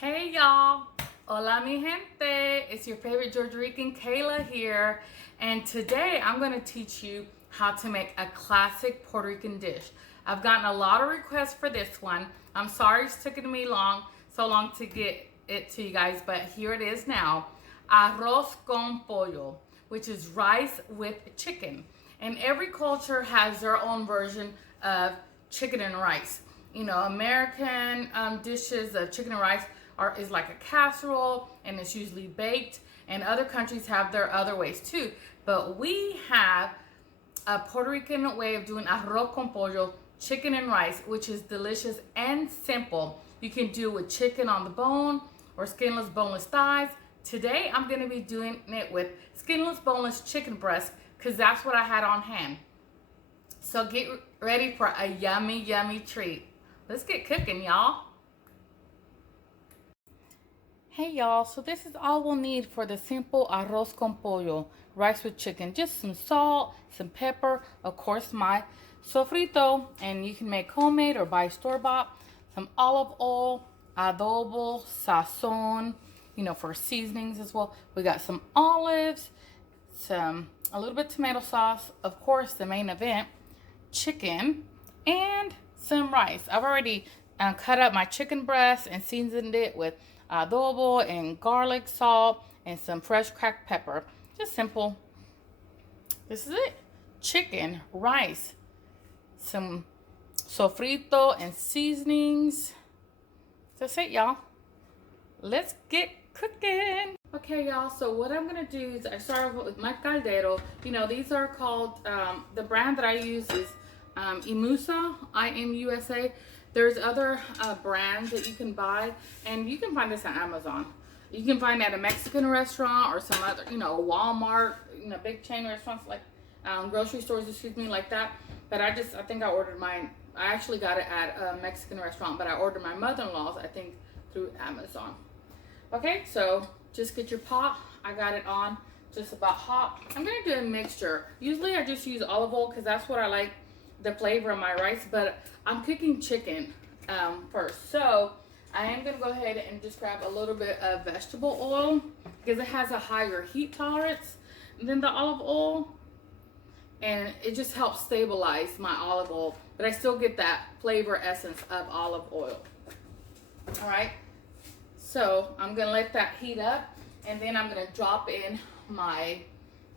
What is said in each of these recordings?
Hey y'all, hola mi gente, it's your favorite Puerto Rican Kayla here, and today I'm going to teach you how to make a classic Puerto Rican dish. I've gotten a lot of requests for this one. I'm sorry it's taken me so long to get it to you guys, but here it is now. Arroz con pollo, which is rice with chicken. And every culture has their own version of chicken and rice. You know, American dishes of chicken and rice is like a casserole, and it's usually baked, and other countries have their other ways too. But we have a Puerto Rican way of doing arroz con pollo, chicken and rice, which is delicious and simple. You can do it with chicken on the bone or skinless, boneless thighs. Today, I'm going to be doing it with skinless, boneless chicken breast because that's what I had on hand. So get ready for a yummy, yummy treat. Let's get cooking, y'all. Hey y'all, so this is all we'll need for the simple arroz con pollo, rice with chicken. Just some salt, some pepper, of course my sofrito, and you can make homemade or buy store-bought, some olive oil, adobo, sazon, you know, for seasonings as well. We got some olives, a little bit of tomato sauce, of course the main event, chicken, and some rice. I've already cut up my chicken breast and seasoned it with adobo and garlic, salt, and some fresh cracked pepper. Just simple. This is it. Chicken, rice, some sofrito and seasonings. That's it, y'all. Let's get cooking. Okay, y'all, so what I'm gonna do is I start off with my caldero. You know, these are called, the brand that I use is Imusa, I-M-U-S-A. There's other brands that you can buy, and you can find this on Amazon. You can find it at a Mexican restaurant or some other, you know, Walmart, you know, big chain restaurants like grocery stores, excuse me, like that. But I think I ordered mine. I actually got it at a Mexican restaurant, but I ordered my mother-in-law's, I think, through Amazon. Okay, so just get your pot. I got it on just about hot. I'm gonna do a mixture. Usually I just use olive oil because that's what I like, the flavor of my rice, but I'm cooking chicken first. So I am gonna go ahead and just grab a little bit of vegetable oil because it has a higher heat tolerance than the olive oil, and it just helps stabilize my olive oil, but I still get that flavor essence of olive oil. All right, so I'm gonna let that heat up, and then I'm gonna drop in my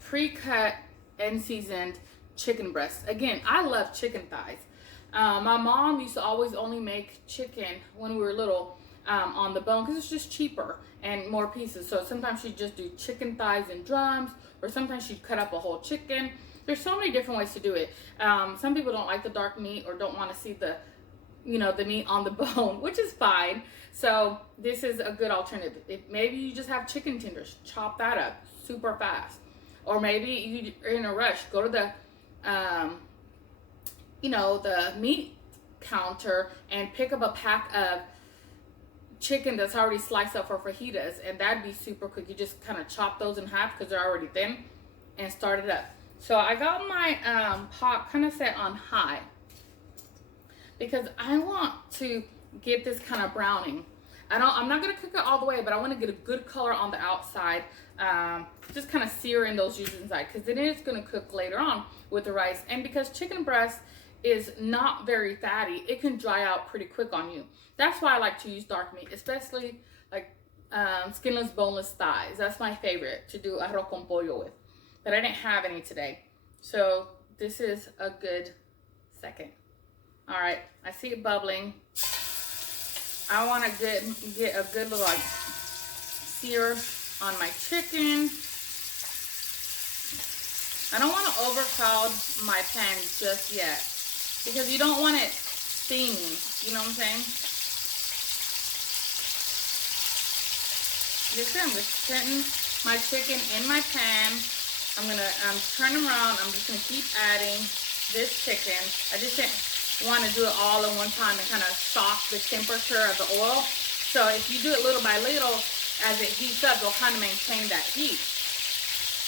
pre-cut and seasoned chicken breasts. Again, I love chicken thighs. My mom used to always only make chicken when we were little on the bone because it's just cheaper and more pieces. So sometimes she'd just do chicken thighs in drums, or sometimes she'd cut up a whole chicken. There's so many different ways to do it. Some people don't like the dark meat or don't want to see the, you know, the meat on the bone, which is fine. So this is a good alternative. If maybe you just have chicken tenders, chop that up super fast. Or maybe you're in a rush, go to the you know, the meat counter and pick up a pack of chicken that's already sliced up for fajitas, and that'd be super quick. You just kind of chop those in half because they're already thin and start it up. So I got my pot kind of set on high because I want to get this kind of browning. I'm not gonna cook it all the way, but I want to get a good color on the outside. Just kind of sear in those juices inside because it is gonna cook later on with the rice. And because chicken breast is not very fatty, it can dry out pretty quick on you. That's why I like to use dark meat, especially like skinless, boneless thighs. That's my favorite to do arroz con pollo with, but I didn't have any today. So this is a good second. All right, I see it bubbling. I want to get a good little like sear on my chicken. I don't want to overcrowd my pan just yet because you don't want it steamy. You know what I'm saying? I'm just putting my chicken in my pan. I'm gonna turn them around. I'm just gonna keep adding this chicken. I just didn't want to do it all in one time and kind of shock the temperature of the oil. So if you do it little by little, as it heats up, it'll kind of maintain that heat.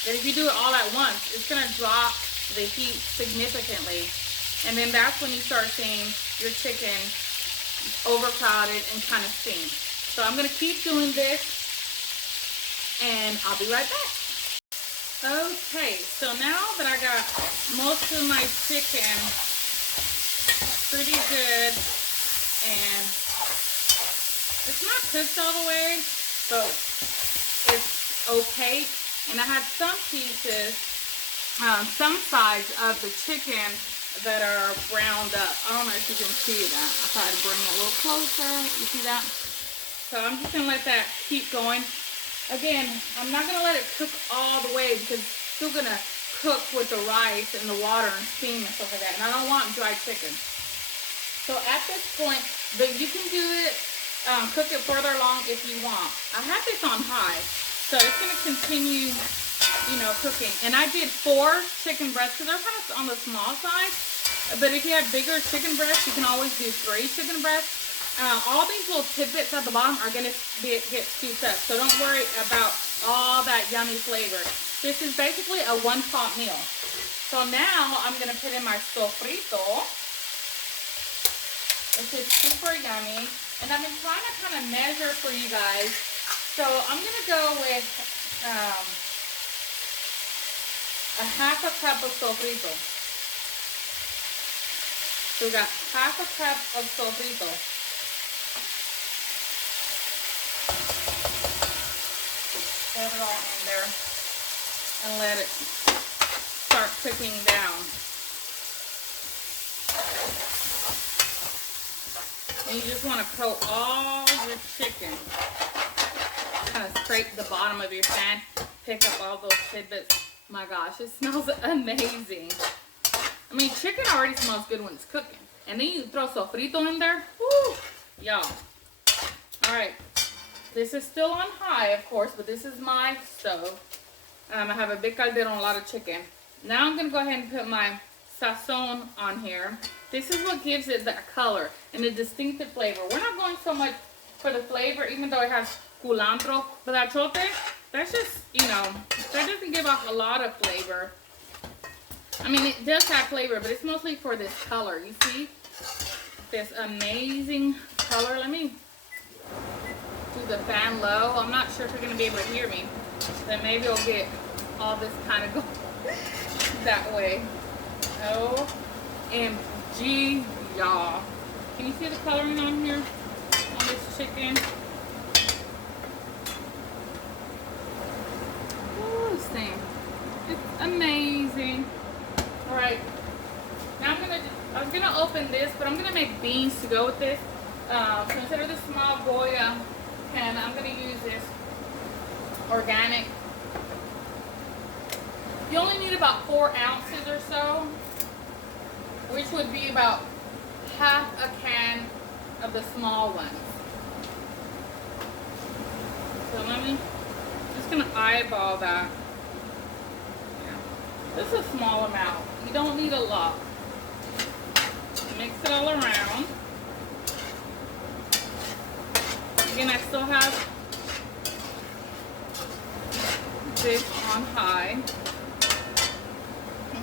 But if you do it all at once, it's gonna drop the heat significantly. And then that's when you start seeing your chicken overcrowded and kind of steamed. So I'm gonna keep doing this and I'll be right back. Okay, so now that I got most of my chicken pretty good and it's not cooked all the way, but it's opaque. And I have some pieces, some sides of the chicken that are browned up. I don't know if you can see that. I'll try to bring it a little closer. You see that? So I'm just gonna let that keep going. Again, I'm not gonna let it cook all the way because it's still gonna cook with the rice and the water and steam and stuff like that. And I don't want dry chicken. So at this point, you can do it, cook it further along if you want. I have this on high, so it's gonna continue, you know, cooking. And I did 4 chicken breasts because they're kind of on the small side. But if you have bigger chicken breasts, you can always do 3 chicken breasts. All these little tidbits at the bottom are gonna get scooped up, so don't worry about all that yummy flavor. This is basically a one-pot meal. So now I'm gonna put in my sofrito, which is super yummy. And I've been trying to kind of measure for you guys. So I'm gonna go with a half a cup of sofrito. So we got half a cup of sofrito. Put it all in there and let it start cooking down. And you just want to coat all your chicken. Kind of scrape the bottom of your pan, pick up all those tidbits. My gosh, it smells amazing. I mean, chicken already smells good when it's cooking. And then you throw sofrito in there. Woo! Y'all. Alright. This is still on high, of course, but this is my stove. I have a big calderon, a lot of chicken. Now I'm going to go ahead and put my sazon on here. This is what gives it that color and the distinctive flavor. We're not going so much for the flavor, even though it has culantro. But that chote, that's just, you know, that doesn't give off a lot of flavor. I mean, it does have flavor, but it's mostly for this color. You see? This amazing color. Let me do the fan low. I'm not sure if you're going to be able to hear me. Then maybe it'll get all this kind of go that way. OMG, y'all. Can you see the coloring on here? On this chicken? Ooh, this thing. It's amazing. Alright. Now I was gonna open this, but I'm gonna make beans to go with this. So instead of the small Goya pan, I'm gonna use this organic. You only need about 4 ounces or so, which would be about half a can of the small ones. So I'm just gonna eyeball that. Yeah. This is a small amount. You don't need a lot. Mix it all around. Again, I still have this on high.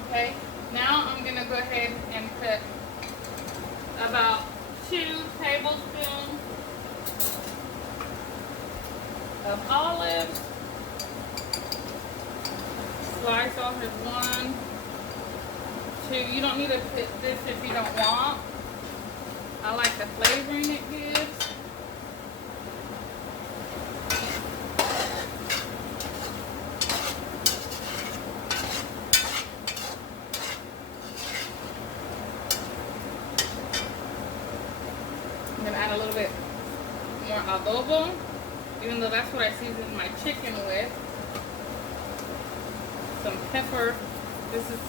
Okay, now I'm gonna go ahead and put about 2 tablespoons of olives. Slice off as 1, 2. You don't need to put this if you don't want. I like the flavoring it gives. I'm gonna add a little bit more adobo, even though that's what I seasoned my chicken with. Some pepper. This is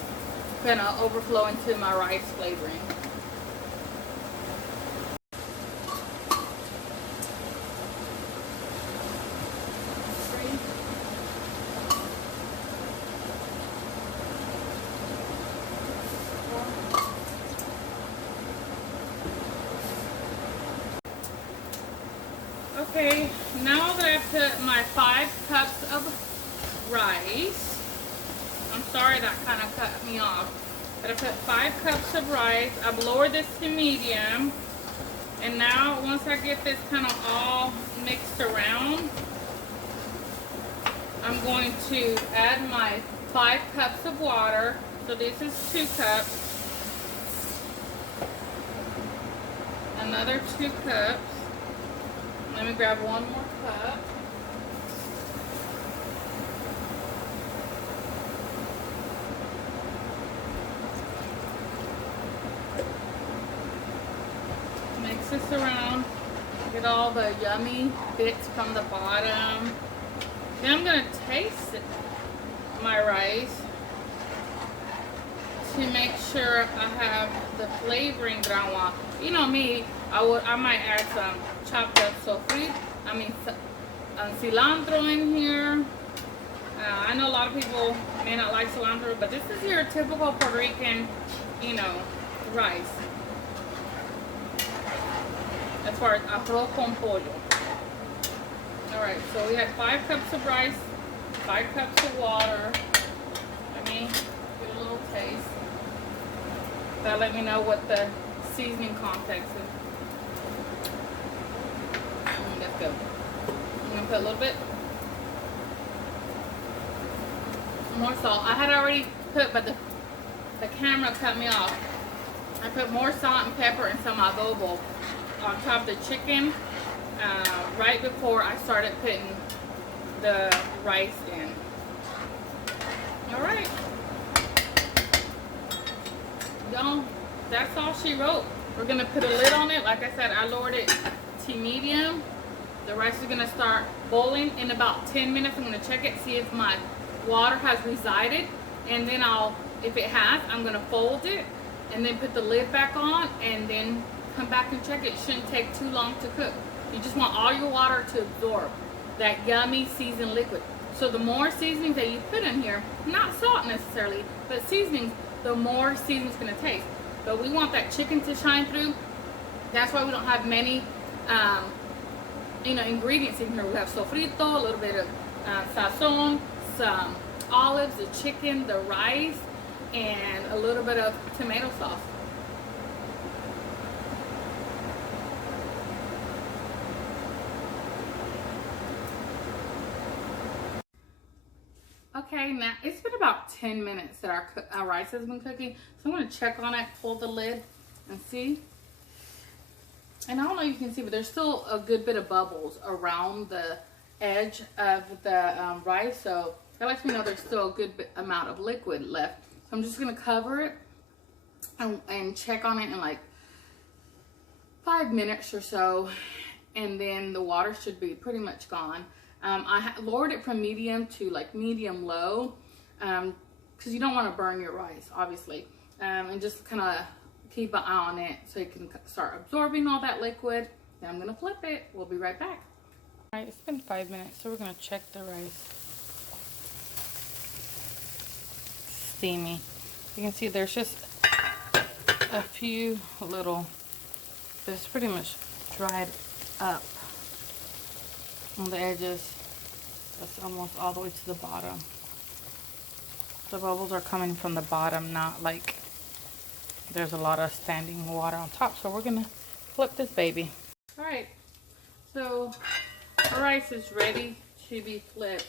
gonna overflow into my rice flavoring. Okay, now that I've put my 5 cups of rice, I'm sorry that kind of cut me off, but I put 5 cups of rice. I've lowered this to medium, and now once I get this kind of all mixed around, I'm going to add my 5 cups of water. So this is 2 cups. Another 2 cups. Let me grab one more cup. Mix this around. Get all the yummy bits from the bottom. Then I'm going to taste my rice to make sure I have the flavoring that I want. You know me, I might add some chopped up cilantro in here. I know a lot of people may not like cilantro, but this is your typical Puerto Rican, you know, rice. As far as arroz con pollo. Alright, so we had 5 cups of rice, 5 cups of water. Let me get a little taste. That'll let me know what the seasoning context is. Let's go. I'm going to put a little bit more salt. I had already put, but the camera cut me off. I put more salt and pepper and some adobo on top of the chicken right before I started putting the rice in. Alright. Y'all, that's all she wrote. We're going to put a lid on it. Like I said, I lowered it to medium. The rice is going to start boiling in about 10 minutes. I'm going to check it, see if my water has resided. And then if it has, I'm going to fold it and then put the lid back on and then come back and check it. It shouldn't take too long to cook. You just want all your water to absorb that yummy seasoned liquid. So the more seasonings that you put in here, not salt necessarily, but seasonings, the more seasoning it's going to taste. But we want that chicken to shine through. That's why we don't have many ingredients in here. We have sofrito, a little bit of sazon, some olives, the chicken, the rice, and a little bit of tomato sauce. Okay, now it's been about 10 minutes that our rice has been cooking. So I'm going to check on it, pull the lid, and see. And I don't know if you can see, but there's still a good bit of bubbles around the edge of the rice. So that lets me know there's still a good amount of liquid left. So I'm just going to cover it and check on it in like 5 minutes or so. And then the water should be pretty much gone. I lowered it from medium to like medium low because you don't want to burn your rice, obviously. And just kind of keep an eye on it so it can start absorbing all that liquid. Then I'm going to flip it. We'll be right back. All right, it's been 5 minutes, so we're going to check the rice. Steamy. You can see there's just a few little, it's pretty much dried up on the edges. That's almost all the way to the bottom. The bubbles are coming from the bottom, not like there's a lot of standing water on top. So we're gonna flip this baby. All right, so our rice is ready to be flipped,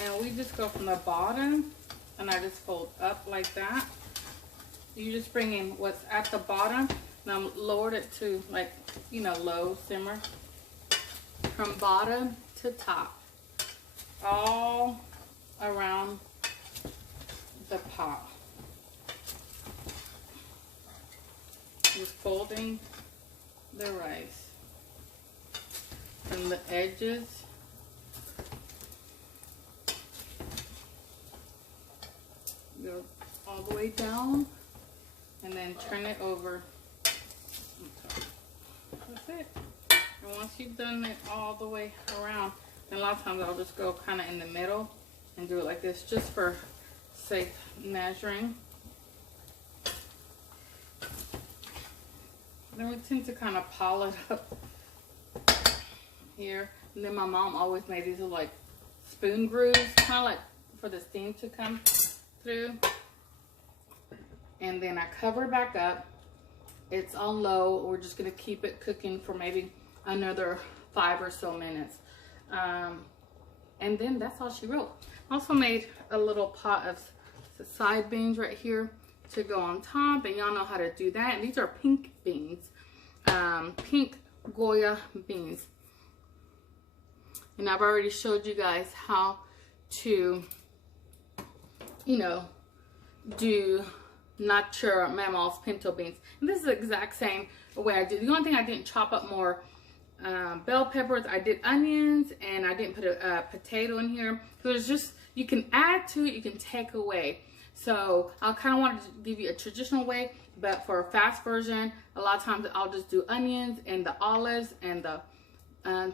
and we just go from the bottom, and I just fold up like that. You just bring in what's at the bottom. Now lowered it to like, you know, low simmer. From bottom to top, all around the pot. Just folding the rice from the edges go all the way down and then turn it over. That's it. And once you've done it all the way around, then a lot of times I'll just go kind of in the middle and do it like this, just for safe measuring. Then we tend to kind of pile it up here. And then my mom always made these little like spoon grooves, kind of like for the steam to come through. And then I cover it back up. It's on low. We're just gonna keep it cooking for maybe another 5 or so minutes. And then that's all she wrote. Also made a little pot of side beans right here to go on top, and y'all know how to do that. And these are pink beans, pink Goya beans. And I've already showed you guys how to, you know, do nacho mamals pinto beans. And this is the exact same way I do. The only thing I didn't chop up more bell peppers. I did onions, and I didn't put a potato in here. So it's just, you can add to it, you can take away. So I kind of wanted to give you a traditional way, but for a fast version, a lot of times I'll just do onions and the olives and the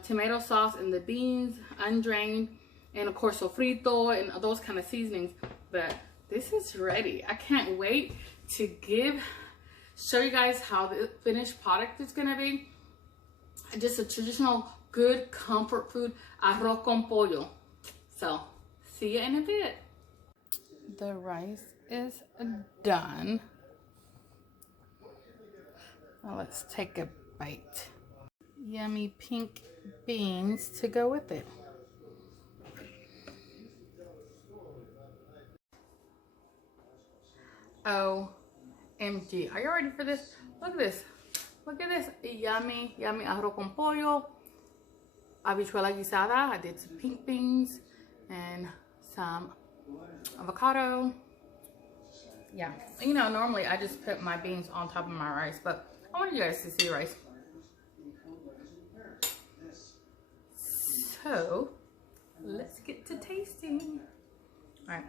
tomato sauce and the beans undrained, and of course sofrito and those kind of seasonings. But this is ready. I can't wait to show you guys how the finished product is gonna be. Just a traditional good comfort food, arroz con pollo. So see you in a bit. The rice is done. Now let's take a bite. Yummy pink beans to go with it. OMG. Are you ready for this? Look at this. Look at this. Yummy, yummy arroz con pollo. Habichuela guisada. I did some pink beans and some avocado. Yeah. You know, normally I just put my beans on top of my rice, but I want you guys to see the rice. So, let's get to tasting. All right.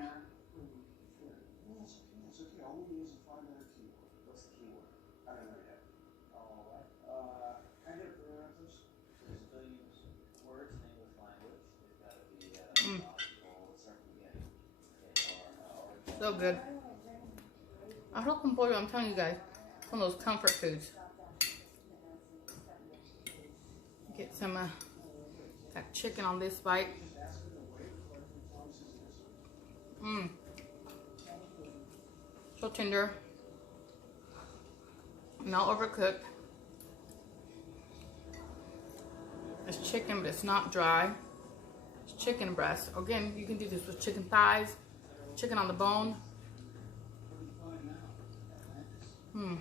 So good. Arroz con pollo, I'm telling you guys, one of those comfort foods. Get some got chicken on this bite. So tender. Not overcooked. It's chicken, but it's not dry. It's chicken breast. Again, you can do this with chicken thighs, chicken on the bone. I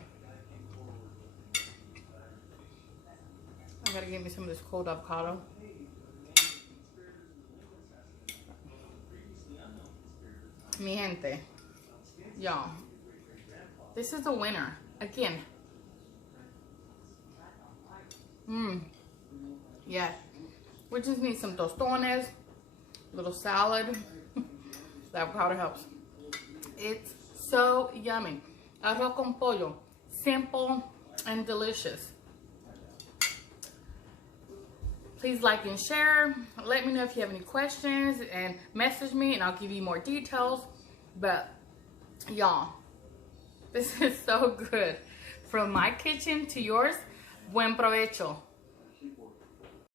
gotta get me some of this cold avocado. Mi gente, y'all, this is a winner again. Yeah, we just need some tostones, a little salad. The avocado helps. It's so yummy. Arroz con pollo, simple and delicious. Please like and share. Let me know if you have any questions and message me and I'll give you more details. But y'all, this is so good. From my kitchen to yours, buen provecho.